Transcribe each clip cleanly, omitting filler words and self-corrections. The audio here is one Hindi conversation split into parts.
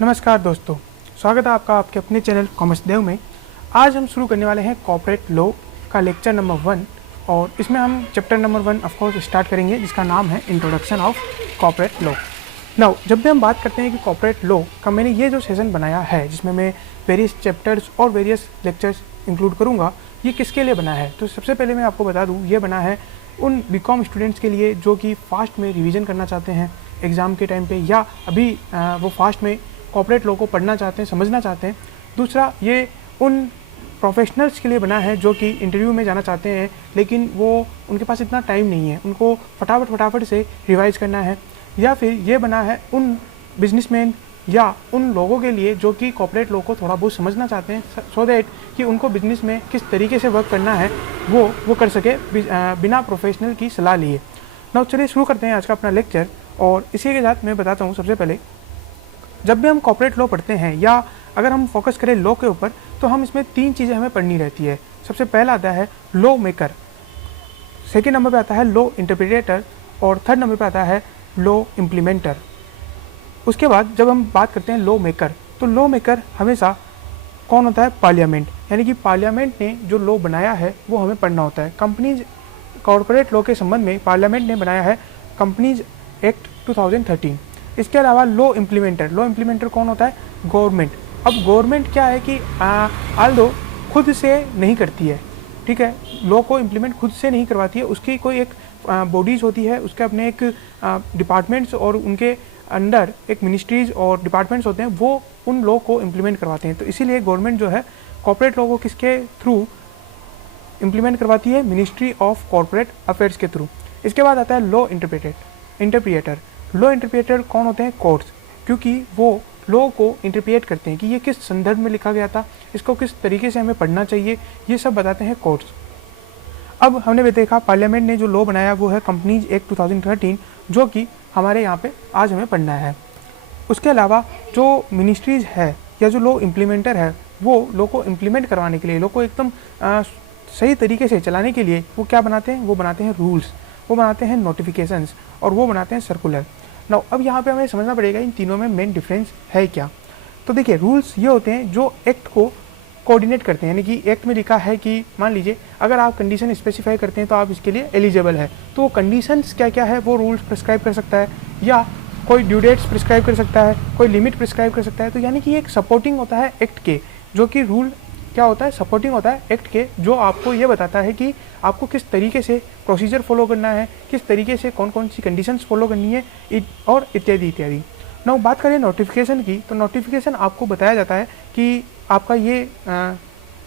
नमस्कार दोस्तों, स्वागत है आपका आपके अपने चैनल कॉमर्स देव में। आज हम शुरू करने वाले हैं कॉर्पोरेट लॉ का लेक्चर नंबर 1 और इसमें हम chapter number 1 of course start करेंगे जिसका नाम है introduction of corporate law. Now जब भी हम बात करते हैं कि कॉर्पोरेट लॉ का मैंने ये जो सेशन बनाया है जिसमें मैं वेरियस चैप्टर्स और वेरियस लेक्चर्स इंक्लूड करूँगा, ये किसके लिए बना है? तो सबसे पहले मैं आपको बता दूँ, ये बना है उन बीकॉम स्टूडेंट्स के लिए जो कि फास्ट में रिवीजन करना चाहते हैं एग्ज़ाम के टाइम पे, या अभी वो फास्ट में कॉर्पोरेट लॉ को पढ़ना चाहते हैं, समझना चाहते हैं। दूसरा, ये उन प्रोफेशनल्स के लिए बना है जो कि इंटरव्यू में जाना चाहते हैं लेकिन वो उनके पास इतना टाइम नहीं है, उनको फटाफट से रिवाइज करना है। या फिर ये बना है उन बिजनेसमैन या उन लोगों के लिए जो कि कॉर्पोरेट लॉ को थोड़ा बहुत समझना चाहते हैं, सो दैट कि उनको बिजनेस में किस तरीके से वर्क करना है वो कर सके बिना प्रोफेशनल की सलाह लिए। नाउ चलिए शुरू करते हैं आज का अपना लेक्चर। और इसी के साथ मैं बताता हूँ, सबसे पहले जब भी हम कॉर्पोरेट लॉ पढ़ते हैं या अगर हम फोकस करें लॉ के ऊपर, तो हम इसमें 3 चीज़ें हमें पढ़नी रहती है। सबसे पहला आता है लॉ मेकर, सेकेंड नंबर पे आता है लॉ इंटरप्रिटेटर और थर्ड नंबर पे आता है लॉ इम्प्लीमेंटर। उसके बाद जब हम बात करते हैं लॉ मेकर, तो लॉ मेकर हमेशा कौन होता है? पार्लियामेंट, यानी कि पार्लियामेंट ने जो लॉ बनाया है वो हमें पढ़ना होता है। कंपनीज कॉर्पोरेट लॉ के संबंध में पार्लियामेंट ने बनाया है कंपनीज एक्ट 2013। इसके अलावा लॉ इम्प्लीमेंटर कौन होता है? गवर्नमेंट। अब गवर्नमेंट क्या है कि आल्दो खुद से नहीं करती है, ठीक है, लॉ को इम्प्लीमेंट खुद से नहीं करवाती है, उसकी कोई एक बॉडीज़ होती है, उसके अपने एक डिपार्टमेंट्स और उनके अंडर एक मिनिस्ट्रीज और डिपार्टमेंट्स होते हैं, वो उन लॉ को इम्प्लीमेंट करवाते हैं। तो इसीलिए गवर्नमेंट जो है कॉर्पोरेट लॉ को किसके थ्रू इम्प्लीमेंट करवाती है? मिनिस्ट्री ऑफ कॉर्पोरेट अफेयर्स के थ्रू। इसके बाद आता है लॉ इंटरप्रिएटर। लॉ इंटरप्रिएटर कौन होते हैं? कोर्ट्स, क्योंकि वो लॉ को इंटरप्रिएट करते हैं कि ये किस संदर्भ में लिखा गया था, इसको किस तरीके से हमें पढ़ना चाहिए, ये सब बताते हैं कोर्ट्स। अब हमने देखा पार्लियामेंट ने जो लॉ बनाया वो है कंपनीज एक्ट 2013, जो कि हमारे यहाँ पे आज हमें पढ़ना है। उसके अलावा जो मिनिस्ट्रीज है या जो लॉ इम्प्लीमेंटर है, वो लॉ को इम्प्लीमेंट करवाने के लिए, लॉ को एकदम सही तरीके से चलाने के लिए वो क्या बनाते हैं? वो बनाते हैं रूल्स, वो बनाते हैं नोटिफिकेशंस और वो बनाते हैं सर्कुलर। नाउ अब यहाँ पे हमें समझना पड़ेगा इन तीनों में मेन डिफरेंस है क्या। तो देखिए, रूल्स ये होते हैं जो एक्ट को कोऑर्डिनेट करते हैं, यानी कि एक्ट में लिखा है कि मान लीजिए अगर आप कंडीशन स्पेसिफाई करते हैं तो आप इसके लिए एलिजिबल है, तो वो कंडीशंस क्या क्या है वो रूल्स प्रिस्क्राइब कर सकता है, या कोई ड्यू डेट्स प्रिस्क्राइब कर सकता है, कोई लिमिट प्रिस्क्राइब कर सकता है। तो यानी कि एक सपोर्टिंग होता है एक्ट के, जो कि रूल क्या होता है? सपोर्टिंग होता है एक्ट के, जो आपको ये बताता है कि आपको किस तरीके से प्रोसीजर फॉलो करना है, किस तरीके से कौन कौन सी कंडीशंस फॉलो करनी है और इत्यादि इत्यादि। नाउ बात करें नोटिफिकेशन की, तो नोटिफिकेशन आपको बताया जाता है कि आपका ये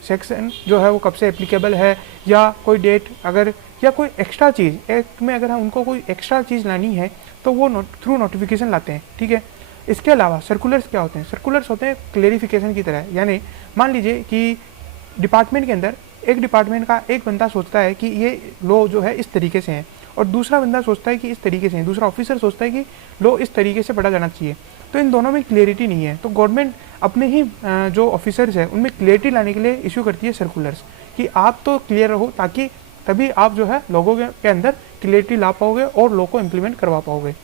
सेक्शन जो है वो कब से एप्लीकेबल है, या कोई डेट अगर, या कोई एक्स्ट्रा चीज़ एक्ट में अगर हम उनको कोई एक्स्ट्रा चीज़ लानी है तो वो थ्रू नोटिफिकेशन लाते हैं, ठीक है। इसके अलावा सर्कुलर्स क्या होते हैं? सर्कुलर्स होते हैं क्लेरिफिकेशन की तरह, यानी मान लीजिए कि डिपार्टमेंट के अंदर एक डिपार्टमेंट का एक बंदा सोचता है कि ये लॉ जो है इस तरीके से है, और दूसरा बंदा सोचता है कि इस तरीके से है, दूसरा ऑफिसर सोचता है कि लॉ इस तरीके से पढ़ा जाना चाहिए। तो इन दोनों में क्लियरिटी नहीं है, तो गवर्नमेंट अपने ही जो ऑफिसर्स है उनमें क्लियरिटी लाने के लिए इशू करती है सर्कुलर्स, कि आप तो क्लियर रहो, ताकि तभी आप जो है लोगों के अंदर क्लियरिटी ला पाओगे और लॉ को इम्प्लीमेंट करवा पाओगे।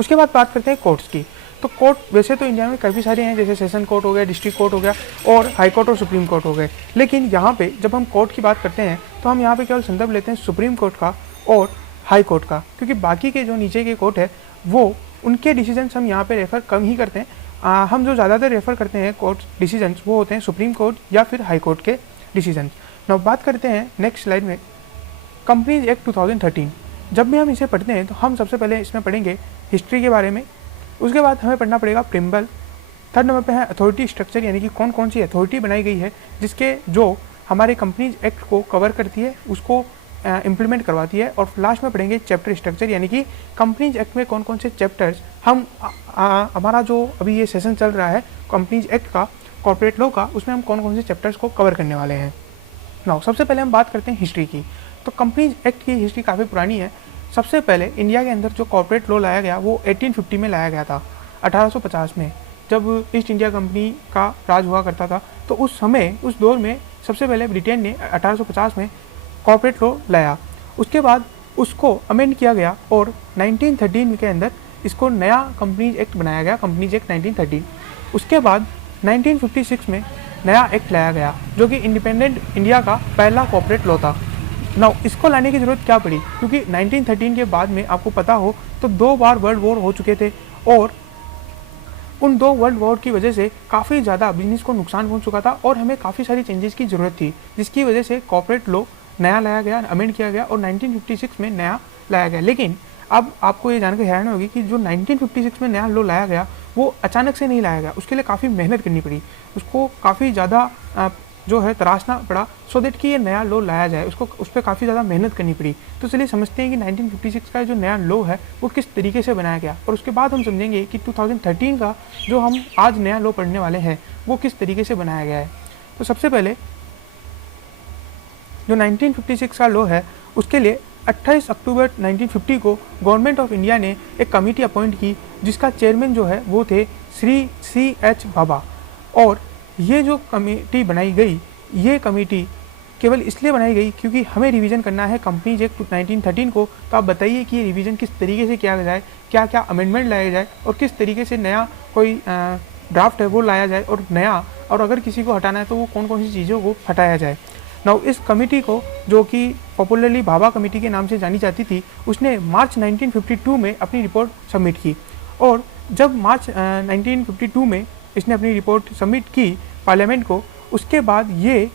उसके बाद बात करते हैं कोर्ट्स की। तो कोर्ट वैसे तो इंडिया में काफ़ी सारे हैं, जैसे सेशन कोर्ट हो गया, डिस्ट्रिक्ट कोर्ट हो गया और हाई कोर्ट और सुप्रीम कोर्ट हो गए। लेकिन यहाँ पे जब हम कोर्ट की बात करते हैं तो हम यहाँ पे केवल संदर्भ लेते हैं सुप्रीम कोर्ट का और हाई कोर्ट का, क्योंकि बाकी के जो नीचे के कोर्ट है वो उनके डिसीजंस हम यहाँ पे रेफ़र कम ही करते हैं। हम जो ज़्यादातर रेफ़र करते हैं कोर्ट डिसीजंस वो होते हैं सुप्रीम कोर्ट या फिर हाई कोर्ट के डिसीजंस। नाउ बात करते हैं नेक्स्ट स्लाइड में कंपनीज एक्ट 2013। जब भी हम इसे पढ़ते हैं तो हम सबसे पहले इसमें पढ़ेंगे हिस्ट्री के बारे में, उसके बाद हमें पढ़ना पड़ेगा प्रिम्बल। थर्ड नंबर पे है अथॉरिटी स्ट्रक्चर, यानी कि कौन कौन सी अथॉरिटी बनाई गई है जिसके जो हमारे कंपनीज एक्ट को कवर करती है, उसको इम्प्लीमेंट करवाती है। और लास्ट में पढ़ेंगे चैप्टर स्ट्रक्चर, यानी कि कंपनीज एक्ट में कौन कौन से चैप्टर्स हम हमारा जो अभी ये सेशन चल रहा है कंपनीज एक्ट का, कॉर्पोरेट लॉ का, उसमें हम कौन कौन से चैप्टर्स को कवर करने वाले हैं। नाउ सबसे पहले हम बात करते हैं हिस्ट्री की। तो कंपनीज एक्ट की हिस्ट्री काफ़ी पुरानी है। सबसे पहले इंडिया के अंदर जो कॉर्पोरेट लॉ लाया गया वो 1850 में लाया गया था, 1850 में, जब ईस्ट इंडिया कंपनी का राज हुआ करता था। तो उस समय, उस दौर में सबसे पहले ब्रिटेन ने 1850 में कॉर्पोरेट लॉ लाया। उसके बाद उसको अमेंड किया गया और 1913 के अंदर इसको नया कंपनीज एक्ट बनाया गया, कंपनीज एक्ट 1913। उसके बाद 1956 में नया एक्ट लाया गया जो कि इंडिपेंडेंट इंडिया का पहला कॉर्पोरेट लॉ था। नाउ इसको लाने की ज़रूरत क्या पड़ी, क्योंकि 1913 के बाद में आपको पता हो तो 2 बार वर्ल्ड वॉर हो चुके थे और उन 2 वर्ल्ड वॉर की वजह से काफ़ी ज़्यादा बिजनेस को नुकसान पहुंच चुका था और हमें काफ़ी सारी चेंजेस की ज़रूरत थी, जिसकी वजह से कॉर्पोरेट लॉ नया लाया गया, अमेंड किया गया और 1956 में नया लाया गया। लेकिन अब आपको ये जानकर हैरानी होगी कि जो 1956 में नया लॉ लाया गया वो अचानक से नहीं लाया गया, उसके लिए काफ़ी मेहनत करनी पड़ी, उसको काफ़ी ज़्यादा जो है तराशना पड़ा सो दैट कि ये नया लॉ लाया जाए, उसको उस पर काफ़ी ज़्यादा मेहनत करनी पड़ी। तो चलिए समझते हैं कि 1956 का जो नया लॉ है वो किस तरीके से बनाया गया और उसके बाद हम समझेंगे कि 2013 का जो हम आज नया लॉ पढ़ने वाले हैं वो किस तरीके से बनाया गया है। तो सबसे पहले जो 1956 का लॉ है उसके लिए 28 अक्टूबर 1950 को गवर्नमेंट ऑफ इंडिया ने एक कमेटी अपॉइंट की, जिसका चेयरमैन जो है वो थे श्री C.H. भाभा। और ये जो कमेटी बनाई गई, ये कमेटी केवल इसलिए बनाई गई क्योंकि हमें रिवीजन करना है कंपनीज एक्ट 1913 को। तो आप बताइए कि ये रिवीजन किस तरीके से किया जाए, क्या क्या अमेंडमेंट लाया जाए और किस तरीके से नया कोई ड्राफ्ट है वो लाया जाए और नया, और अगर किसी को हटाना है तो वो कौन कौन सी चीज़ों को हटाया जाए। नाउ इस कमेटी को, जो कि पॉपुलरली भाभा कमेटी के नाम से जानी जाती थी, उसने मार्च 1952 में अपनी रिपोर्ट सबमिट की। और जब मार्च 1952 में इसने अपनी रिपोर्ट सबमिट की पार्लियामेंट को, उसके बाद ये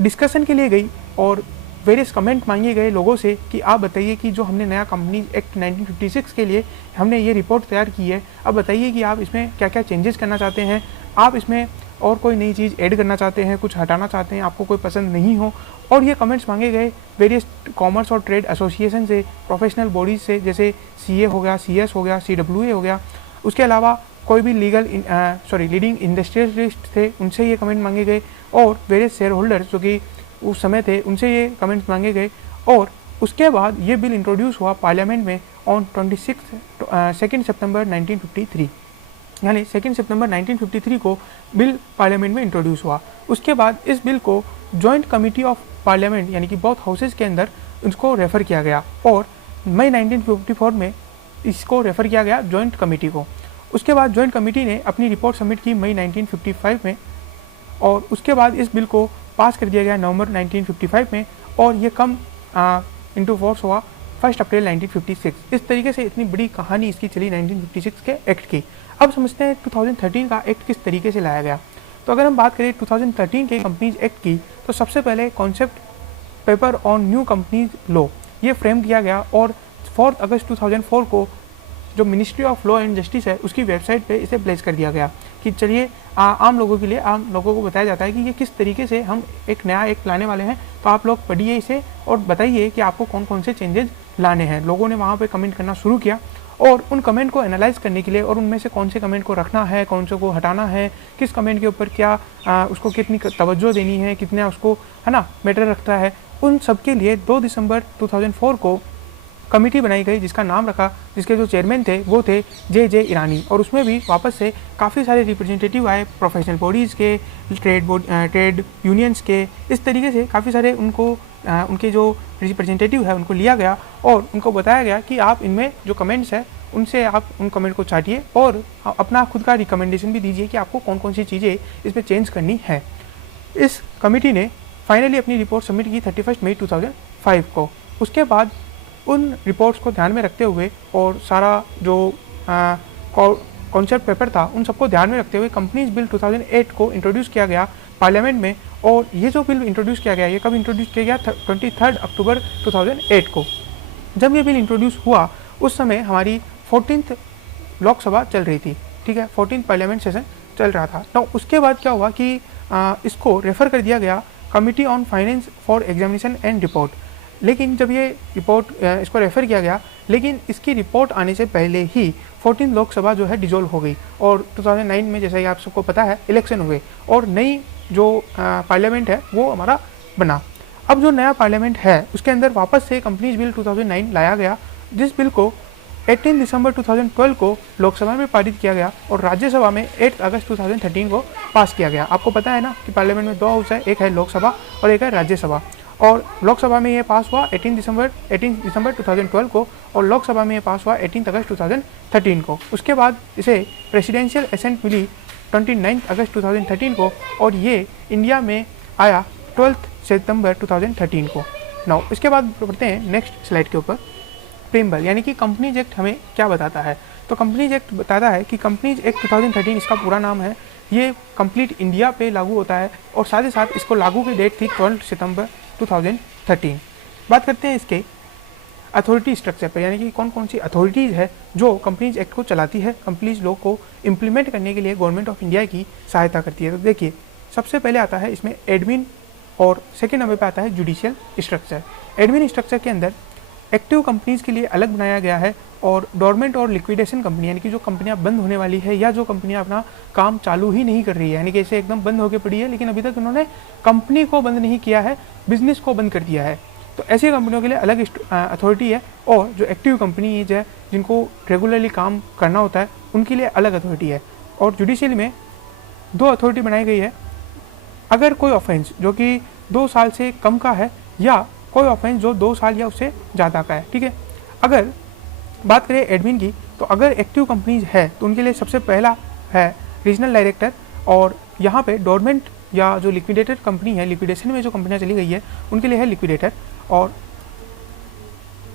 डिस्कशन के लिए गई और वेरियस कमेंट मांगे गए लोगों से कि आप बताइए कि जो हमने नया कंपनी एक्ट 1956 के लिए हमने ये रिपोर्ट तैयार की है, अब बताइए कि आप इसमें क्या क्या चेंजेस करना चाहते हैं, आप इसमें और कोई नई चीज़ ऐड करना चाहते हैं, कुछ हटाना चाहते हैं, आपको कोई पसंद नहीं हो। और ये कमेंट्स मांगे गए वेरियस कॉमर्स और ट्रेड एसोसिएशन से, प्रोफेशनल बॉडीज़ से, जैसे CA हो गया, CS हो गया, CWA हो गया। उसके अलावा कोई भी लीडिंग इंडस्ट्रियलिस्ट थे, उनसे ये कमेंट मांगे गए और वेरियस शेयर होल्डर्स जो कि उस समय थे उनसे ये कमेंट्स मांगे गए। और उसके बाद ये बिल इंट्रोड्यूस हुआ पार्लियामेंट में ऑन 2 सितंबर 1953, यानी 2 सितंबर 1953 को बिल पार्लियामेंट में इंट्रोड्यूस हुआ। उसके बाद इस बिल को जॉइंट कमेटी ऑफ पार्लियामेंट यानी कि बोथ हाउसेज के अंदर इसको रेफ़र किया गया और मई 1954 में इसको रेफ़र किया गया जॉइंट कमेटी को। उसके बाद जॉइंट कमेटी ने अपनी रिपोर्ट सबमिट की मई 1955 में और उसके बाद इस बिल को पास कर दिया गया नवंबर 1955 में और ये कम इंटू फोर्स हुआ 1 अप्रैल 1956। इस तरीके से इतनी बड़ी कहानी इसकी चली 1956 के एक्ट की। अब समझते हैं 2013 का एक्ट किस तरीके से लाया गया। तो अगर हम बात करें 2013 के कंपनीज एक्ट की, तो सबसे पहले concept paper on new companies law ये फ्रेम किया गया और 4 अगस्त 2004 को जो ministry of law and justice है उसकी वेबसाइट पे इसे प्लेस कर दिया गया कि चलिए आम लोगों के लिए, आम लोगों को बताया जाता है कि ये किस तरीके से हम एक नया एक्ट लाने वाले हैं, तो आप लोग पढ़िए इसे और बताइए कि आपको कौन कौन से चेंजेस लाने हैं। लोगों ने वहाँ पे कमेंट करना शुरू किया और उन कमेंट को एनालाइज करने के लिए और उनमें से कौन से कमेंट को रखना है, कौन से को हटाना है, किस कमेंट के ऊपर क्या उसको कितनी तवज्जो देनी है, कितना उसको है ना मैटर रखता है, उन सब के लिए 2 दिसंबर 2004 को कमेटी बनाई गई जिसका नाम रखा, जिसके जो चेयरमैन थे वो थे जे ईरानी। और उसमें भी वापस से काफ़ी सारे रिप्रेजेंटेटिव आए, प्रोफेशनल बॉडीज़ के, ट्रेड यूनियंस के, इस तरीके से काफ़ी सारे उनके जो रिप्रेजेंटेटिव है उनको लिया गया और उनको बताया गया कि आप इनमें जो कमेंट्स है उनसे आप उन कमेंट को चाटिए और अपना खुद का रिकमेंडेशन भी दीजिए कि आपको कौन कौन सी चीज़ें इसमें चेंज करनी है। इस कमेटी ने फाइनली अपनी रिपोर्ट सबमिट की 31 मई 2005 को। उसके बाद उन रिपोर्ट्स को ध्यान में रखते हुए और सारा जो कॉन्सेप्ट पेपर था उन सबको ध्यान में रखते हुए कंपनीज बिल 2008 को इंट्रोड्यूस किया गया पार्लियामेंट में। और ये जो बिल इंट्रोड्यूस किया गया, ये कब इंट्रोड्यूस किया गया? 23 अक्टूबर 2008 को। जब ये बिल इंट्रोड्यूस हुआ उस समय हमारी 14th लोकसभा चल रही थी, ठीक है, 14th पार्लियामेंट सेशन चल रहा था। तो उसके बाद क्या हुआ कि इसको रेफ़र कर दिया गया committee on finance for examination and report. लेकिन जब ये रिपोर्ट इसको रेफ़र किया गया, लेकिन इसकी रिपोर्ट आने से पहले ही 14th लोकसभा जो है डिजोल्व हो गई और 2009 में जैसा कि आप सबको पता है इलेक्शन हुए और नई जो पार्लियामेंट है वो हमारा बना। अब जो नया पार्लियामेंट है उसके अंदर वापस से कंपनीज बिल 2009 लाया गया, जिस बिल को 18 दिसंबर 2012 को लोकसभा में पारित किया गया और राज्यसभा में 8 अगस्त 2013 को पास किया गया। आपको पता है ना कि पार्लियामेंट में 2 हाउस है, एक है लोकसभा और एक है राज्यसभा। और लोकसभा में ये पास हुआ 18 दिसंबर 2012 को, और लोकसभा में ये पास हुआ 18 अगस्त 2013 को। उसके बाद इसे प्रेसिडेंशियल एसेंट मिली 29 अगस्त 2013 को, और ये इंडिया में आया 12 सितंबर 2013 को। नाउ इसके बाद बढ़ते हैं नेक्स्ट स्लाइड के ऊपर। प्रीम्बल यानी कि कंपनीज एक्ट हमें क्या बताता है, तो कंपनीज एक्ट बताता है कि कंपनीज एक्ट 2013 इसका पूरा नाम है, ये कंप्लीट इंडिया पे लागू होता है, और साथ ही साथ इसको लागू की डेट थी 12 सितंबर 2013। बात करते हैं इसके अथॉरिटी स्ट्रक्चर पर, यानी कि कौन कौन सी अथॉरिटीज़ है जो कंपनीज एक्ट को चलाती है, कंपनीज लॉ को इम्प्लीमेंट करने के लिए गवर्नमेंट ऑफ इंडिया की सहायता करती है। तो देखिए सबसे पहले आता है इसमें एडमिन, और सेकेंड नंबर पे आता है जुडिशियल स्ट्रक्चर। एडमिन स्ट्रक्चर के अंदर एक्टिव कंपनीज के लिए अलग बनाया गया है, और डोरमेंट और लिक्विडेशन कंपनी यानी कि जो कंपनियां बंद होने वाली है, या जो कंपनियां अपना काम चालू ही नहीं कर रही है, यानी कि ऐसे एकदम बंद होकर पड़ी है लेकिन अभी तक उन्होंने कंपनी को बंद नहीं किया है, बिजनेस को बंद कर दिया है, तो ऐसी कंपनियों के लिए अलग अथॉरिटी है। और जो एक्टिव कंपनीज है जिनको रेगुलरली काम करना होता है उनके लिए अलग अथॉरिटी है। और जुडिशियल में 2 अथॉरिटी बनाई गई है। अगर कोई ऑफेंस जो कि 2 साल से कम का है, या कोई ऑफेंस जो 2 साल या उससे ज़्यादा का है, ठीक है। अगर बात करें एडमिन की, तो अगर एक्टिव कंपनीज है तो उनके लिए सबसे पहला है रीजनल डायरेक्टर, और यहाँ पे डोरमेंट या जो लिक्विडेटेड कंपनी है, लिक्विडेशन में जो कंपनियाँ चली गई है उनके लिए है लिक्विडेटर। और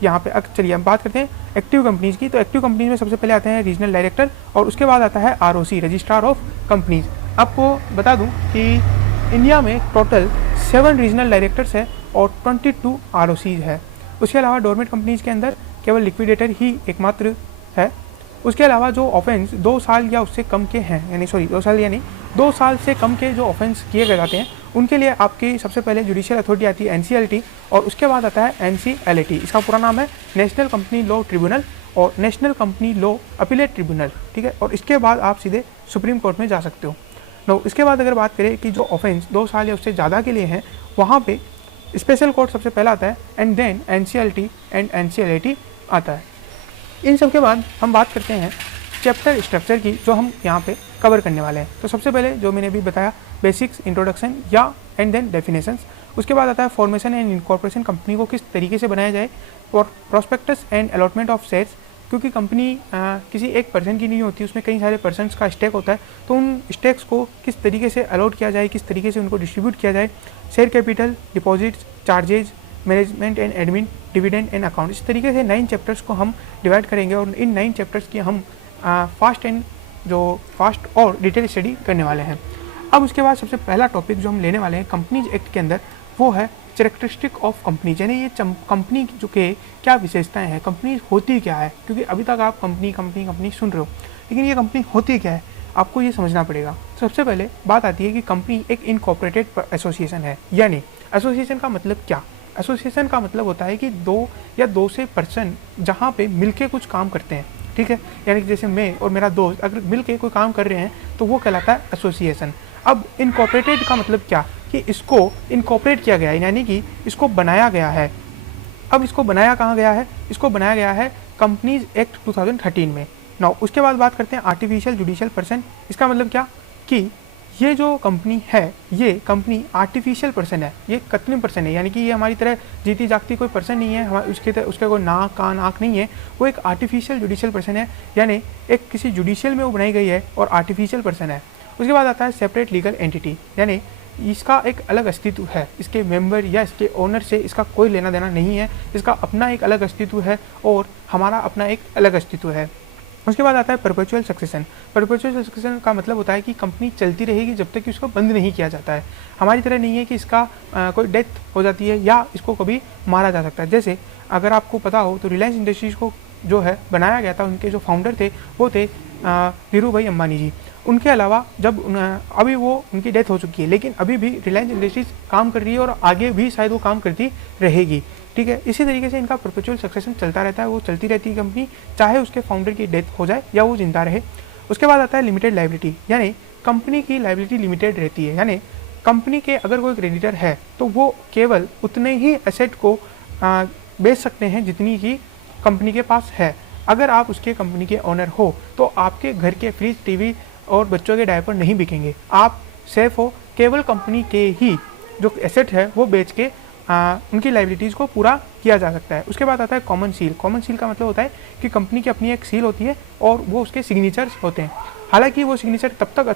यहाँ पे चलिए हम बात करते हैं एक्टिव कंपनीज की, तो एक्टिव कंपनीज में सबसे पहले आते हैं रीजनल डायरेक्टर, और उसके बाद आता है ROC, रजिस्ट्रार ऑफ कंपनीज। आपको बता दूँ कि इंडिया में टोटल 7 रीजनल डायरेक्टर्स है और 22 ROCs है। उसके अलावा डोरमेंट कंपनीज के अंदर केवल लिक्विडेटर ही एकमात्र है। उसके अलावा जो ऑफेंस 2 साल या उससे कम के हैं, यानी 2 साल से कम के जो ऑफेंस किए गए जाते हैं उनके लिए आपकी सबसे पहले जुडिशियल अथॉरिटी आती है NCLT, और उसके बाद आता है NCLAT। इसका पूरा नाम है नेशनल कंपनी लॉ ट्रिब्यूनल और national company law appellate tribunal, ठीक है। और इसके बाद आप सीधे सुप्रीम कोर्ट में जा सकते हो। नो इसके बाद अगर बात करें कि जो ऑफेंस 2 साल या उससे ज़्यादा के लिए हैं, वहाँ पे स्पेशल कोर्ट सबसे पहला आता है, and then NCLT and NCLAT आता है। इन सब के बाद हम बात करते हैं चैप्टर स्ट्रक्चर की, जो हम यहाँ पे कवर करने वाले हैं। तो सबसे पहले जो मैंने अभी बताया बेसिक्स, इंट्रोडक्शन या एंड देन डेफिनेशंस। उसके बाद आता है फॉर्मेशन एंड इनकॉर्पोरेशन, कंपनी को किस तरीके से बनाया जाए, और prospectus and allotment of shares, क्योंकि कंपनी किसी एक पर्सन की नहीं होती, उसमें कई सारे पर्सन्स का स्टेक होता है, तो उन स्टेक्स को किस तरीके से अलॉट किया जाए, किस तरीके से उनको डिस्ट्रीब्यूट किया जाए, share capital, deposits, charges, management and admin, dividend and account. इस तरीके से 9 चैप्टर्स को हम डिवाइड करेंगे, और इन 9 चैप्टर्स की हम फास्ट और डिटेल स्टडी करने वाले हैं। अब उसके बाद सबसे पहला टॉपिक जो हम लेने वाले हैं कंपनीज एक्ट के अंदर, वो है कैरेक्टरिस्टिक ऑफ कंपनीज, यानी ये कंपनी जो के क्या विशेषताएं हैं, कंपनी होती क्या है। क्योंकि अभी तक आप कंपनी कंपनी कंपनी सुन रहे हो, लेकिन ये कंपनी होती क्या है आपको ये समझना पड़ेगा। सबसे पहले बात आती है कि कंपनी एक इनकॉर्पोरेटेड एसोसिएशन है। यानी एसोसिएशन का मतलब क्या, एसोसिएशन का मतलब होता है कि 2 या 2 से पर्सन जहाँ पे मिलके कुछ काम करते हैं, ठीक है। यानी कि जैसे मैं और मेरा दोस्त अगर मिलके कोई काम कर रहे हैं तो वो कहलाता है एसोसिएशन। अब इनकॉर्पोरेटेड का मतलब क्या, कि इसको इनकॉर्पोरेट किया गया है, यानी कि इसको बनाया गया है। अब इसको बनाया कहाँ गया है, इसको बनाया गया है कंपनीज एक्ट 2013 में। नाउ उसके बाद बात करते हैं आर्टिफिशियल जुडिशियल पर्सन। इसका मतलब क्या, कि ये जो कंपनी है, ये कंपनी आर्टिफिशियल पर्सन है, ये कृत्रिम पर्सन है, यानी कि ये हमारी तरह जीती जागती कोई पर्सन नहीं है, उसके कोई नाक कान आँख नहीं है, वो एक आर्टिफिशियल जुडिशियल पर्सन है, यानी एक किसी जुडिशियल में वो बनाई गई है और आर्टिफिशियल पर्सन है। उसके बाद आता है सेपरेट लीगल एंटिटी, यानी इसका एक अलग अस्तित्व है, इसके मेंबर या इसके ओनर से इसका कोई लेना देना नहीं है, इसका अपना एक अलग अस्तित्व है और हमारा अपना एक अलग अस्तित्व है। उसके बाद आता है परपेचुअल सक्सेशन। परपेचुअल सक्सेशन का मतलब होता है कि कंपनी चलती रहेगी जब तक कि उसको बंद नहीं किया जाता है। हमारी तरह नहीं है कि इसका कोई डेथ हो जाती है या इसको कभी मारा जा सकता है। जैसे अगर आपको पता हो तो रिलायंस इंडस्ट्रीज़ को जो है बनाया गया था, उनके जो फाउंडर थे वो थे धीरू भाई अंबानी जी। उनके अलावा जब अभी वो उनकी डेथ हो चुकी है, लेकिन अभी भी रिलायंस इंडस्ट्रीज काम कर रही है और आगे भी शायद वो काम करती रहेगी, ठीक है। इसी तरीके से इनका परपेचुअल सक्सेशन चलता रहता है, वो चलती रहती है कंपनी, चाहे उसके फाउंडर की डेथ हो जाए या वो जिंदा रहे। उसके बाद आता है लिमिटेड लायबिलिटी, यानी कंपनी की लायबिलिटी लिमिटेड रहती है, यानी कंपनी के अगर कोई क्रेडिटर है तो वो केवल उतने ही एसेट को बेच सकते हैं जितनी की कंपनी के पास है। अगर आप उसके कंपनी के ओनर हो तो आपके घर के फ्रिज, टीवी और बच्चों के डायपर नहीं बिकेंगे, आप सेफ हो। केवल कंपनी के ही जो एसेट है वो बेच के उनकी लाइबिलिटीज़ को पूरा किया जा सकता है। उसके बाद आता है कॉमन सील। कॉमन सील का मतलब होता है कि कंपनी की अपनी एक सील होती है और वो उसके सिग्नेचर्स होते हैं। हालांकि वो सिग्नेचर तब तक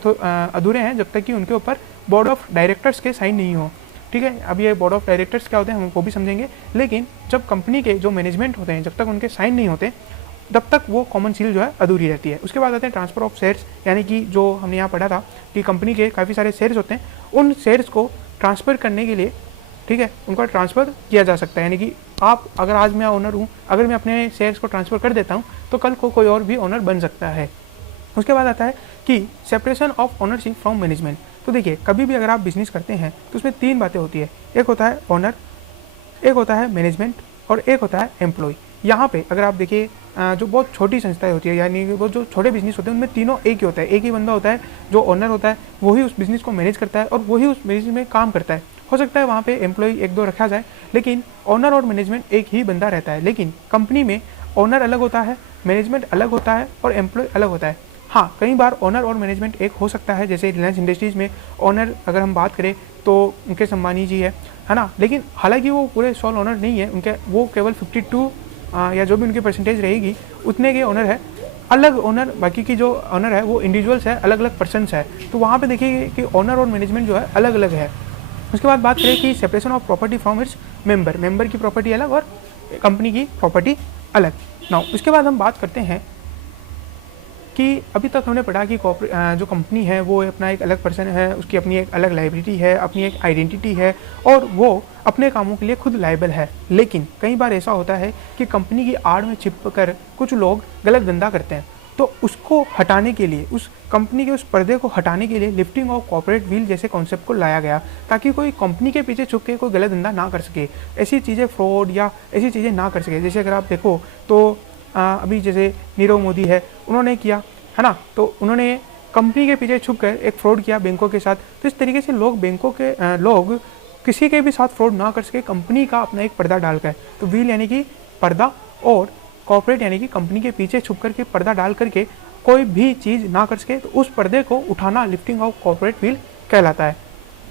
अधूरे हैं जब तक कि उनके ऊपर बोर्ड ऑफ डायरेक्टर्स के साइन नहीं हो। ठीक है, अब ये बोर्ड ऑफ डायरेक्टर्स क्या होते हैं हम वो भी समझेंगे, लेकिन जब कंपनी के जो मैनेजमेंट होते हैं जब तक उनके साइन नहीं होते तब तक वो कॉमन सील जो है अधूरी रहती है। उसके बाद आते हैं ट्रांसफर ऑफ शेयर्स, यानी कि जो हमने यहाँ पढ़ा था कि कंपनी के काफ़ी सारे शेयर्स होते हैं, उन शेयर्स को ट्रांसफ़र करने के लिए, ठीक है, उनका ट्रांसफ़र किया जा सकता है। यानी कि आप अगर आज मैं ओनर हूँ, अगर मैं अपने शेयर्स को ट्रांसफ़र कर देता हूँ तो कल को कोई और भी ओनर बन सकता है। उसके बाद आता है कि separation of ownership from management. तो देखिए, कभी भी अगर आप बिजनेस करते हैं तो उसमें 3 बातें होती है, एक होता है ओनर, एक होता है मैनेजमेंट और एक होता है एम्प्लॉय। यहाँ पे अगर आप देखिए जो बहुत छोटी संस्थाएं होती है, यानी वो जो छोटे बिजनेस होते हैं उनमें तीनों एक ही होता है, एक ही बंदा होता है जो ओनर होता है, वही उस बिज़नेस को मैनेज करता है और वही उस बिजनेस में काम करता है। हो सकता है वहाँ पे एम्प्लॉय 1-2 रखा जाए, लेकिन ओनर और मैनेजमेंट एक ही बंदा रहता है। लेकिन कंपनी में ओनर अलग होता है, मैनेजमेंट अलग होता है और एम्प्लॉय अलग होता है। हाँ, कई बार ओनर और मैनेजमेंट एक हो सकता है, जैसे रिलायंस इंडस्ट्रीज़ में ओनर अगर हम बात करें तो मुकेश अंबानी जी है ना, लेकिन हालांकि वो पूरे सोल ओनर नहीं है, उनके वो केवल 52 या जो भी उनकी परसेंटेज रहेगी उतने के ओनर है। अलग ओनर, बाकी की जो ओनर है वो इंडिविजुअल्स है, अलग अलग पर्सनस है। तो वहाँ पे देखिए कि ओनर और मैनेजमेंट जो है अलग अलग है। उसके बाद बात करें कि separation of property from its member की प्रॉपर्टी अलग और कंपनी की प्रॉपर्टी अलग। नाउ उसके बाद हम बात करते हैं कि अभी तक हमने पढ़ा कि जो कंपनी है वो अपना एक अलग पर्सन है, उसकी अपनी एक अलग लाइबिलिटी है, अपनी एक आइडेंटिटी है और वो अपने कामों के लिए खुद लायबल है। लेकिन कई बार ऐसा होता है कि कंपनी की आड़ में छिप कर कुछ लोग गलत धंधा करते हैं, तो उसको हटाने के लिए, उस कंपनी के उस पर्दे को हटाने के लिए लिफ्टिंग ऑफ कॉर्पोरेट व्हील जैसे कॉन्सेप्ट को लाया गया, ताकि कोई कंपनी के पीछे छुप के कोई गलत धंधा ना कर सके, ऐसी चीज़ें फ्रॉड या ऐसी चीज़ें ना कर सके। जैसे अगर आप देखो तो अभी जैसे नीरव मोदी है, उन्होंने किया है ना, तो उन्होंने कंपनी के पीछे छुप कर एक फ्रॉड किया बैंकों के साथ। तो इस तरीके से लोग किसी के भी साथ फ्रॉड ना कर सके कंपनी का अपना एक पर्दा डालकर। तो व्हील यानी कि पर्दा और कॉर्पोरेट यानी कि कंपनी के पीछे छुप करके पर्दा डाल करके कोई भी चीज़ ना कर सके, तो उस पर्दे को उठाना लिफ्टिंग ऑफ कॉर्पोरेट व्हील कहलाता है।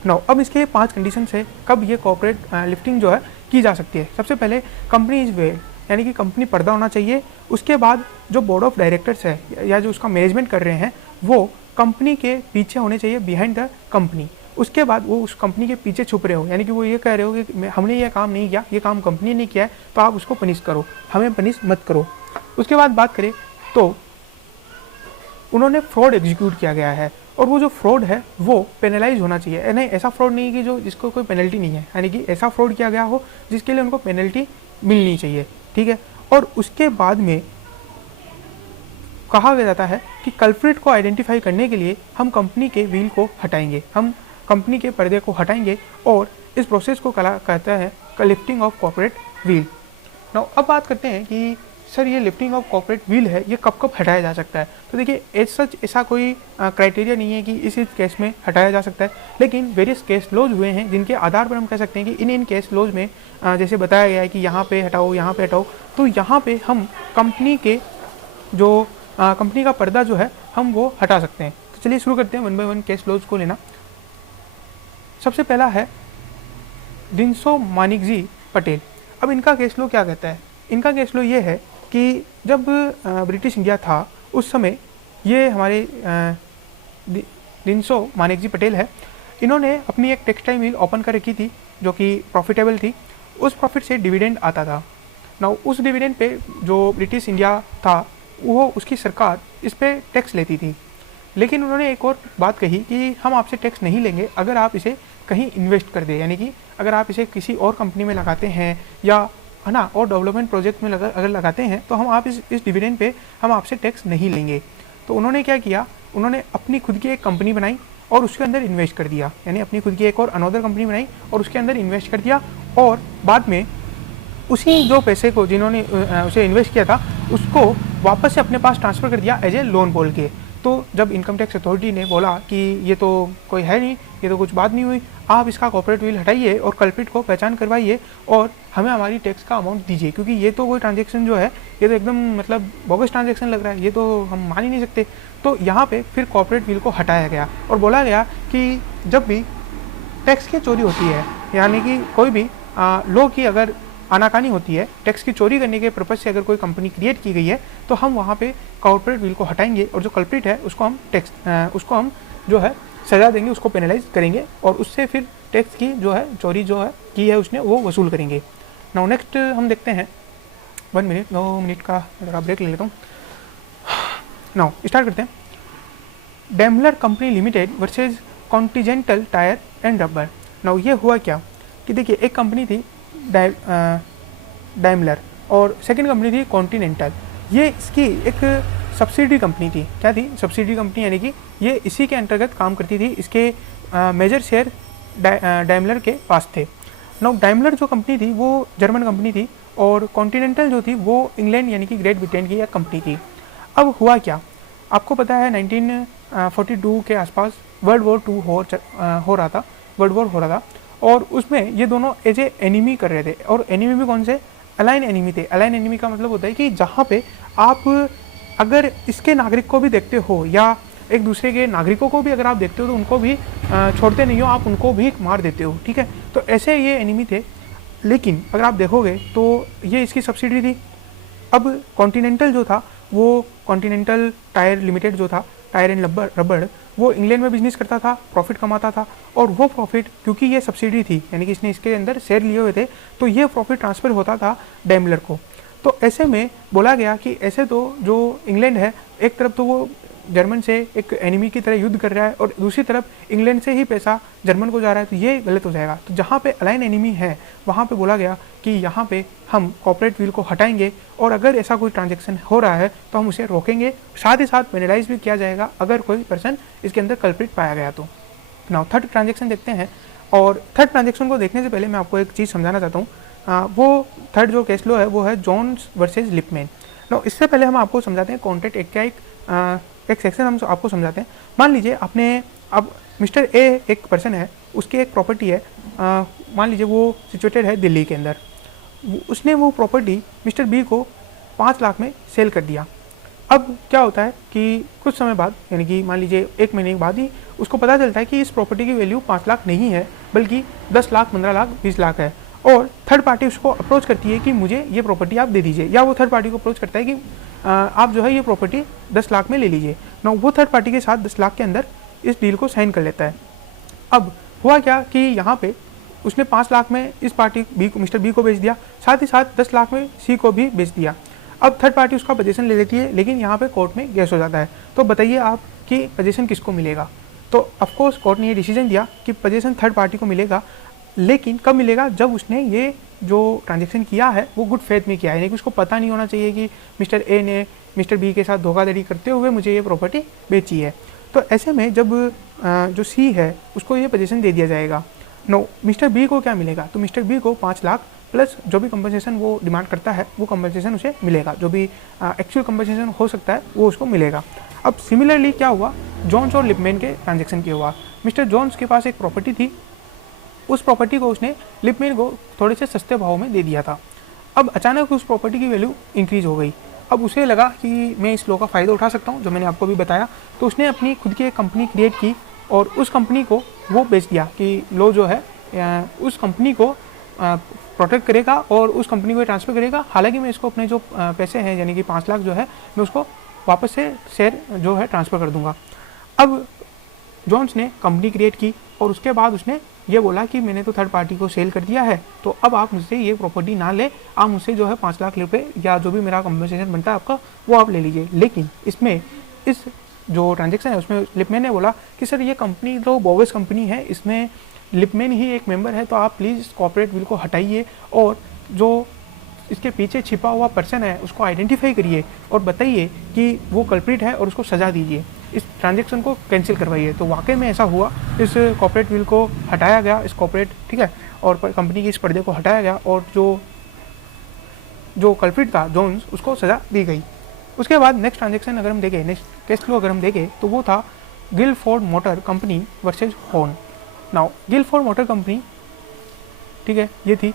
नो, अब इसके 5 कंडीशन है कब ये कॉर्पोरेट लिफ्टिंग जो है की जा सकती है। सबसे पहले कंपनी इज वेल, यानी कि कंपनी पर्दा होना चाहिए। उसके बाद जो बोर्ड ऑफ डायरेक्टर्स है या जो उसका मैनेजमेंट कर रहे हैं वो कंपनी के पीछे होने चाहिए, बिहाइंड द कंपनी। उसके बाद वो उस कंपनी के पीछे छुप रहे हो, यानी कि वो ये कह रहे हो कि हमने ये काम नहीं किया, ये काम कंपनी ने किया है, तो आप उसको पनिश करो, हमें पनिश मत करो। उसके बाद बात करें तो उन्होंने फ्रॉड एग्जीक्यूट किया गया है और वो जो फ्रॉड है वो पेनलाइज होना चाहिए। नहीं, ऐसा फ्रॉड नहीं कि जिसको कोई पेनल्टी नहीं है, यानी कि ऐसा फ्रॉड किया गया हो जिसके लिए उनको पेनल्टी मिलनी चाहिए। ठीक है, और उसके बाद में कहा गया जाता है कि कल्प्रिट को आइडेंटिफाई करने के लिए हम कंपनी के व्हील को हटाएंगे, हम कंपनी के पर्दे को हटाएंगे और इस प्रोसेस को कहता है lifting of corporate wheel. Now अब बात करते हैं कि सर ये लिफ्टिंग ऑफ कॉर्पोरेट व्हील है, ये कब कब हटाया जा सकता है। तो देखिए एज सच ऐसा कोई क्राइटेरिया नहीं है कि इस केस में हटाया जा सकता है, लेकिन वेरियस केस लॉज हुए हैं जिनके आधार पर हम कह सकते हैं कि इन केस लॉज में जैसे बताया गया है कि यहाँ पे हटाओ, यहाँ पे हटाओ, तो यहाँ पे हम कंपनी के जो कंपनी का पर्दा जो है हम वो हटा सकते हैं। तो चलिए शुरू करते हैं 1 बाय 1 केस लॉज को लेना। सबसे पहला है दिनसो मानिकजी पटेल। अब इनका केस लॉ क्या कहता है? इनका केस लॉ ये है कि जब ब्रिटिश इंडिया था उस समय ये हमारे दिनसो मानिकजी पटेल है, इन्होंने अपनी एक टेक्सटाइल मिल ओपन कर रखी थी जो कि प्रॉफिटेबल थी। उस प्रॉफिट से डिविडेंड आता था। ना उस डिविडेंड पे जो ब्रिटिश इंडिया था वो उसकी सरकार इस पर टैक्स लेती थी, लेकिन उन्होंने एक और बात कही कि हम आपसे टैक्स नहीं लेंगे अगर आप इसे कहीं इन्वेस्ट कर दें, यानी कि अगर आप इसे किसी और कंपनी में लगाते हैं या है ना और डेवलपमेंट प्रोजेक्ट में अगर लगाते हैं तो हम आप इस डिविडेंड पे हम आपसे टैक्स नहीं लेंगे। तो उन्होंने क्या किया, उन्होंने अपनी खुद की एक कंपनी बनाई और उसके अंदर इन्वेस्ट कर दिया, यानी अपनी खुद की एक और अनदर कंपनी बनाई और उसके अंदर इन्वेस्ट कर दिया और बाद में उसी जो पैसे को जिन्होंने उसे इन्वेस्ट किया था उसको वापस से अपने पास ट्रांसफ़र कर दिया एज ए लोन बोल के। तो जब इनकम टैक्स अथॉरिटी ने बोला कि ये तो कोई है नहीं, ये तो कुछ बात नहीं हुई, आप इसका कॉर्पोरेट व्हील हटाइए और कल्प्रिट को पहचान करवाइए और हमें हमारी टैक्स का अमाउंट दीजिए, क्योंकि ये तो कोई ट्रांजेक्शन जो है ये तो एकदम मतलब बोगस ट्रांजेक्शन लग रहा है, ये तो हम मान ही नहीं सकते। तो यहाँ पे फिर कॉर्पोरेट व्हील को हटाया गया और बोला गया कि जब भी टैक्स की चोरी होती है, यानी कि कोई भी लॉ की अगर आनाकानी होती है, टैक्स की चोरी करने के पर्पज से अगर कोई कंपनी क्रिएट की गई है तो हम वहाँ पे कॉर्पोरेट विल को हटाएंगे और जो कल्प्रिट है उसको हम जो है सजा देंगे, उसको पेनलाइज करेंगे और उससे फिर टैक्स की जो है चोरी जो है की है उसने वो वसूल करेंगे। नाउ नेक्स्ट हम देखते हैं 1 मिनट 2 मिनट का जरा ब्रेक ले लेता हूँ। नाउ स्टार्ट करते हैं। Daimler company limited versus Continental tyre and rubber. Now ये हुआ क्या कि देखिए, एक कंपनी थी डेमलर और सेकंड कंपनी थी कॉन्टिनेंटल। ये इसकी एक सब्सिडी कंपनी थी। क्या थी? सब्सिडी कंपनी, यानी कि ये इसी के अंतर्गत काम करती थी। इसके मेजर शेयर डेमलर के पास थे। नाउ डेमलर जो कंपनी थी वो जर्मन कंपनी थी और कॉन्टिनेंटल जो थी वो इंग्लैंड यानी कि ग्रेट ब्रिटेन की एक कंपनी थी। अब हुआ क्या, आपको पता है 1942 के आसपास वर्ल्ड वॉर 2 हो रहा था और उसमें ये दोनों एज ए एनिमी कर रहे थे। और एनिमी भी कौन से? अलाइन एनिमी थे। अलाइन एनिमी का मतलब होता है कि जहाँ पे आप अगर इसके नागरिक को भी देखते हो या एक दूसरे के नागरिकों को भी अगर आप देखते हो तो उनको भी छोड़ते नहीं हो, आप उनको भी मार देते हो, ठीक है। तो ऐसे ये एनिमी थे। लेकिन अगर आप देखोगे तो ये इसकी सब्सिडी थी। अब कॉन्टिनेंटल जो था वो कॉन्टिनेंटल टायर लिमिटेड जो था, टायर एंड रबड़, वो इंग्लैंड में बिजनेस करता था, प्रॉफिट कमाता था और वो प्रॉफिट क्योंकि ये सब्सिडी थी यानी कि इसने इसके अंदर शेयर लिए हुए थे तो ये प्रॉफिट ट्रांसफ़र होता था डेमलर को। तो ऐसे में बोला गया कि ऐसे तो जो इंग्लैंड है एक तरफ तो वो जर्मन से एक एनिमी की तरह युद्ध कर रहा है और दूसरी तरफ इंग्लैंड से ही पैसा जर्मन को जा रहा है, तो ये गलत हो जाएगा। तो जहाँ पे अलाइन एनिमी है वहाँ पे बोला गया कि यहाँ पे हम कॉर्पोरेट विल को हटाएंगे और अगर ऐसा कोई ट्रांजैक्शन हो रहा है तो हम उसे रोकेंगे, साथ ही साथ पेनलाइज भी किया जाएगा अगर कोई पर्सन इसके अंदर कल्प्रिट पाया गया तो। नाउ थर्ड ट्रांजेक्शन देखते हैं और थर्ड ट्रांजेक्शन को देखने से पहले मैं आपको एक चीज़ समझाना चाहता हूँ। वो थर्ड जो केस लो है वो है जोन्स वर्सेज लिपमैन। नो इससे पहले हम आपको समझाते हैं कॉन्ट्रैक्ट एक्ट का एक सेक्शन हम आपको समझाते हैं। मान लीजिए आपने अब मिस्टर ए एक पर्सन है, उसकी एक प्रॉपर्टी है, मान लीजिए वो सिचुएटेड है दिल्ली के अंदर। उसने वो प्रॉपर्टी मिस्टर बी को 5 लाख में सेल कर दिया। अब क्या होता है कि कुछ समय बाद यानी कि मान लीजिए 1 महीने के बाद ही उसको पता चलता है कि इस प्रॉपर्टी की वैल्यू 5 लाख नहीं है बल्कि 10 लाख, 15 लाख, 20 लाख है और थर्ड पार्टी उसको अप्रोच करती है कि मुझे ये प्रॉपर्टी आप दे दीजिए, या वो थर्ड पार्टी को अप्रोच करता है कि आप जो है ये प्रॉपर्टी 10 लाख में ले लीजिए। ना वो थर्ड पार्टी के साथ 10 लाख के अंदर इस डील को साइन कर लेता है। अब हुआ क्या कि यहाँ पे उसने 5 लाख में इस पार्टी बी को, मिस्टर बी को बेच दिया, साथ ही साथ 10 लाख में सी को भी बेच दिया। अब थर्ड पार्टी उसका पोजीशन ले लेती है, लेकिन यहाँ पे कोर्ट में केस हो जाता है। तो बताइए आप कि पोजीशन किसको मिलेगा? तो ऑफकोर्स कोर्ट ने ये डिसीजन दिया कि पोजीशन थर्ड पार्टी को मिलेगा, लेकिन कब मिलेगा? जब उसने ये जो ट्रांजैक्शन किया है वो गुड फेथ में किया है, यानी कि उसको पता नहीं होना चाहिए कि मिस्टर ए ने मिस्टर बी के साथ धोखाधड़ी करते हुए मुझे ये प्रॉपर्टी बेची है। तो ऐसे में जब जो सी है उसको ये पोजीशन दे दिया जाएगा। नो मिस्टर बी को क्या मिलेगा? तो मिस्टर बी को 5 लाख प्लस जो भी कंपनसेशन वो डिमांड करता है वो कंपनसेशन उसे मिलेगा, जो भी एक्चुअल कंपनसेशन हो सकता है वो उसको मिलेगा। अब सिमिलरली क्या हुआ, जॉन्स और लिपमैन के ट्रांजैक्शन क्या हुआ? मिस्टर जॉन्स के पास एक प्रॉपर्टी थी, उस प्रॉपर्टी को उसने लिपमैन को थोड़े से सस्ते भाव में दे दिया था। अब अचानक उस प्रॉपर्टी की वैल्यू इंक्रीज हो गई। अब उसे लगा कि मैं इस लॉ का फ़ायदा उठा सकता हूँ, जो मैंने आपको भी बताया। तो उसने अपनी खुद की एक कंपनी क्रिएट की और उस कंपनी को वो बेच दिया कि लॉ जो है उस कंपनी को प्रोटेक्ट करेगा और उस कंपनी को ट्रांसफ़र करेगा। हालांकि मैं इसको अपने जो पैसे हैं यानी कि 5 लाख जो है मैं उसको वापस से शेयर जो है ट्रांसफ़र कर दूंगा। अब जॉन्स ने कंपनी क्रिएट की और उसके बाद उसने ये बोला कि मैंने तो थर्ड पार्टी को सेल कर दिया है, तो अब आप मुझसे ये प्रॉपर्टी ना ले, आप मुझसे जो है 5 लाख रुपए या जो भी मेरा कंपनसेशन बनता है आपका वो आप ले लीजिए। लेकिन इसमें इस जो ट्रांजैक्शन है उसमें लिपमैन ने बोला कि सर ये कंपनी तो बोगस कंपनी है, इसमें लिपमैन ही एक मेंबर है, तो आप प्लीज़ इस कॉर्पोरेट विल को हटाइए और जो इसके पीछे छिपा हुआ पर्सन है उसको आइडेंटिफाई करिए और बताइए कि वो कल्प्रिट है और उसको सज़ा दीजिए, इस ट्रांजैक्शन को कैंसिल करवाइए। तो वाकई में ऐसा हुआ, इस कॉर्पोरेट विल को हटाया गया, इस कॉर्पोरेट ठीक है और कंपनी के इस पर्दे को हटाया गया और जो कल्प्रिट था जोन्स उसको सज़ा दी गई। उसके बाद नेक्स्ट ट्रांजैक्शन अगर हम देखें, नेक्स्ट केस फ्लो अगर हम देखें तो वो था Guilford motor company versus Horne. Now Guilford motor company ठीक है ये थी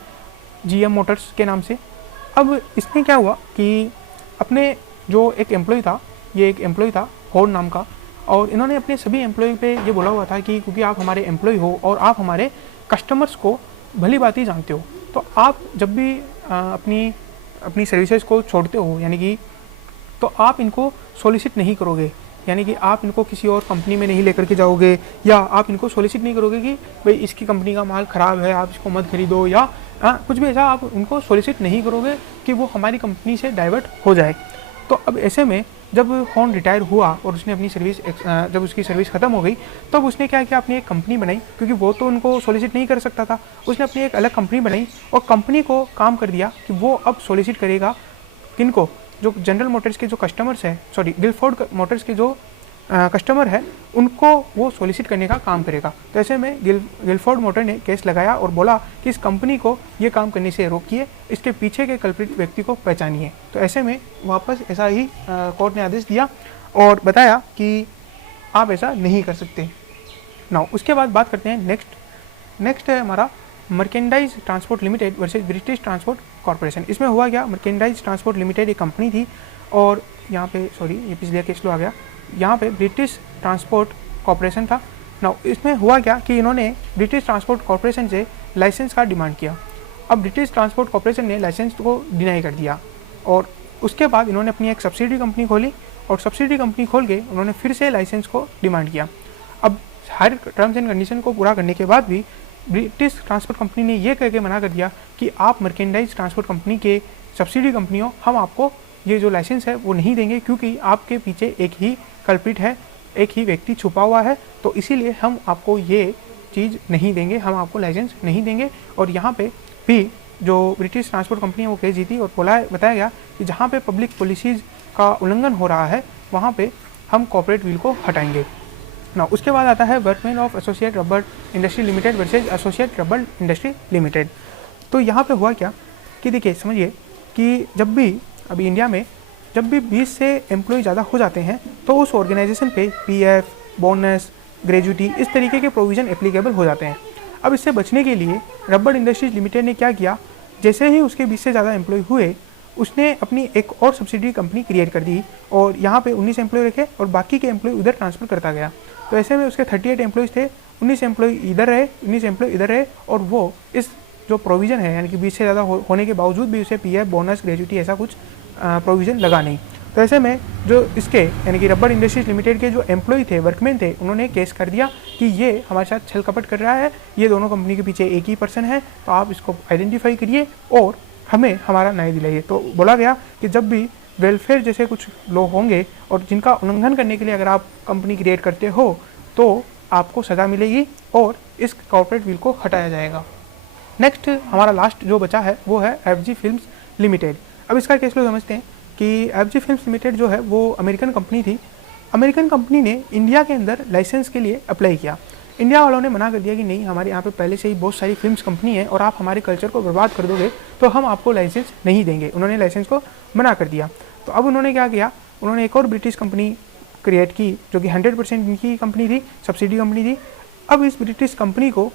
GM मोटर्स के नाम से। अब इसमें क्या हुआ कि अपने जो एक एम्प्लॉय था, ये एक एम्प्लॉय था हॉर्न नाम का, और इन्होंने अपने सभी एम्प्लॉय पे ये बोला हुआ था कि क्योंकि आप हमारे एम्प्लॉय हो और आप हमारे कस्टमर्स को भली बात ही जानते हो, तो आप जब भी अपनी सर्विसेज को छोड़ते हो, यानी कि तो आप इनको सोलिसिट नहीं करोगे, यानी कि आप इनको किसी और कंपनी में नहीं लेकर के जाओगे, या आप इनको सोलिसिट नहीं करोगे कि भाई इसकी कंपनी का माल ख़राब है, आप इसको मत खरीदो, या कुछ भी ऐसा आप उनको सोलिसिट नहीं करोगे कि वो हमारी कंपनी से डाइवर्ट हो जाए। तो अब ऐसे में जब हॉर्न रिटायर हुआ और उसने अपनी सर्विस जब उसकी सर्विस ख़त्म हो गई, तब उसने क्या किया, अपनी एक कंपनी बनाई, क्योंकि वो तो उनको सोलिसिट नहीं कर सकता था। उसने अपनी एक अलग कंपनी बनाई और कंपनी को काम कर दिया कि वो अब सोलिसिट करेगा किनको, जो जनरल मोटर्स के जो कस्टमर्स हैं, सॉरी गिलफोर्ड मोटर्स के जो कस्टमर है, उनको वो सोलिसिट करने का काम करेगा। तो ऐसे में गिलफोर्ड मोटर ने केस लगाया और बोला कि इस कंपनी को ये काम करने से रोकिए, इसके पीछे के कल्प्रिट व्यक्ति को पहचानिए। तो ऐसे में वापस ऐसा ही कोर्ट ने आदेश दिया और बताया कि आप ऐसा नहीं कर सकते। नाउ उसके बाद बात करते हैं नेक्स्ट है हमारा merchandise transport limited versus British transport corporation. इसमें हुआ क्या, मर्केंडाइज ट्रांसपोर्ट लिमिटेड एक कंपनी थी और यहाँ पे सॉरी ये पिछले केस लो आ गया, यहाँ पे ब्रिटिश ट्रांसपोर्ट कॉर्पोरेशन था। नाउ इसमें हुआ क्या कि इन्होंने ब्रिटिश ट्रांसपोर्ट कॉर्पोरेशन से लाइसेंस का डिमांड किया। अब ब्रिटिश ट्रांसपोर्ट कॉर्पोरेशन ने लाइसेंस को डिनाई कर दिया और उसके बाद इन्होंने अपनी एक सब्सिडी कंपनी खोली और सब्सिडी कंपनी खोल के उन्होंने फिर से लाइसेंस को डिमांड किया। अब हर टर्म्स एंड कंडीशन को पूरा करने के बाद भी ब्रिटिश ट्रांसपोर्ट कंपनी ने यह कह के मना कर दिया कि आप मर्केंडाइज ट्रांसपोर्ट कंपनी के सब्सिडी कंपनियों, हम आपको ये जो लाइसेंस है वो नहीं देंगे, क्योंकि आपके पीछे एक ही कल्प्रिट है, एक ही व्यक्ति छुपा हुआ है, तो इसीलिए हम आपको ये चीज़ नहीं देंगे, हम आपको लाइसेंस नहीं देंगे। और यहाँ पे भी जो ब्रिटिश ट्रांसपोर्ट कंपनी है वो केस जीती और बताया गया कि जहाँ पे पब्लिक पॉलिसीज़ का उल्लंघन हो रहा है वहाँ पे हम कॉर्पोरेट व्हील को हटाएंगे। ना उसके बाद आता है workman of associate rubber industry limited versus associate rubber industry limited. तो यहाँ पे हुआ क्या कि देखिए समझिए कि जब भी अभी इंडिया में जब भी 20 से एम्प्लॉय ज़्यादा हो जाते हैं तो उस ऑर्गेनाइजेशन पे पीएफ, बोनस, ग्रेजुटी इस तरीके के प्रोविज़न एप्लीकेबल हो जाते हैं। अब इससे बचने के लिए रबर इंडस्ट्रीज लिमिटेड ने क्या किया, जैसे ही उसके 20 से ज़्यादा एम्प्लॉय हुए उसने अपनी एक और सब्सिडी कंपनी क्रिएट कर दी और यहाँ पे 19 एम्प्लॉय रखे और बाकी के एम्प्लॉय उधर ट्रांसफ़र करता गया। तो ऐसे में उसके 38 एम्प्लॉयज़ थे, 19 एम्प्लॉय इधर रहे, 19 एम्प्लॉय इधर रहे और वो इस जो प्रोविज़न है यानी कि 20 से ज़्यादा होने के बावजूद भी उसे पीएफ, बोनस, ग्रेजुटी ऐसा कुछ प्रोविज़न लगा नहीं। तो ऐसे में जो इसके यानी कि रबर इंडस्ट्रीज लिमिटेड के जो एम्प्लॉय थे, वर्कमैन थे, उन्होंने केस कर दिया कि ये हमारे साथ छल कपट कर रहा है, ये दोनों कंपनी के पीछे एक ही पर्सन है, तो आप इसको आइडेंटिफाई करिए और हमें हमारा न्याय दिलाइए। तो बोला गया कि जब भी वेलफेयर जैसे कुछ लोग होंगे और जिनका उल्लंघन करने के लिए अगर आप कंपनी क्रिएट करते हो तो आपको सज़ा मिलेगी और इस कॉर्पोरेट व्हील को हटाया जाएगा। नेक्स्ट हमारा लास्ट जो बचा है वो है एफजी फिल्म्स लिमिटेड। अब इसका केस लोग समझते हैं कि एफजी फिल्म्स लिमिटेड जो है वो अमेरिकन कंपनी थी। अमेरिकन कंपनी ने इंडिया के अंदर लाइसेंस के लिए अप्लाई किया। इंडिया वालों ने मना कर दिया कि नहीं, हमारे यहाँ पे पहले से ही बहुत सारी फिल्म्स कंपनी है और आप हमारे कल्चर को बर्बाद कर दोगे तो हम आपको लाइसेंस नहीं देंगे। उन्होंने लाइसेंस को मना कर दिया। तो अब उन्होंने क्या किया, उन्होंने एक और ब्रिटिश कंपनी क्रिएट की जो कि 100% इनकी कंपनी थी, सब्सिडी कंपनी थी। अब इस ब्रिटिश कंपनी को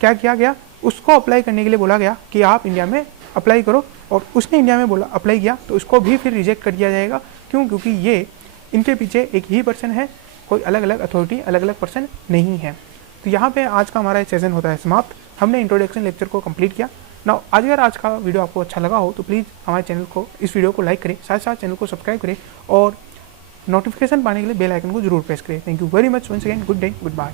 क्या किया गया, उसको अप्लाई करने के लिए बोला गया कि आप इंडिया में अप्लाई करो और उसने इंडिया में बोला अप्लाई किया तो उसको भी फिर रिजेक्ट कर दिया जाएगा। क्यों? क्योंकि ये इनके पीछे एक ही पर्सन है, कोई अलग अलग अथॉरिटी, अलग अलग पर्सन नहीं है। तो यहाँ पे आज का हमारा सेशन होता है समाप्त। हमने इंट्रोडक्शन लेक्चर को कंप्लीट किया ना। अगर आज का वीडियो आपको अच्छा लगा हो तो प्लीज़ हमारे चैनल को, इस वीडियो को लाइक करें, साथ साथ चैनल को सब्सक्राइब करें और नोटिफिकेशन पाने के लिए बेल आइकन को जरूर प्रेस करें। Thank you very much once again, good day, good bye.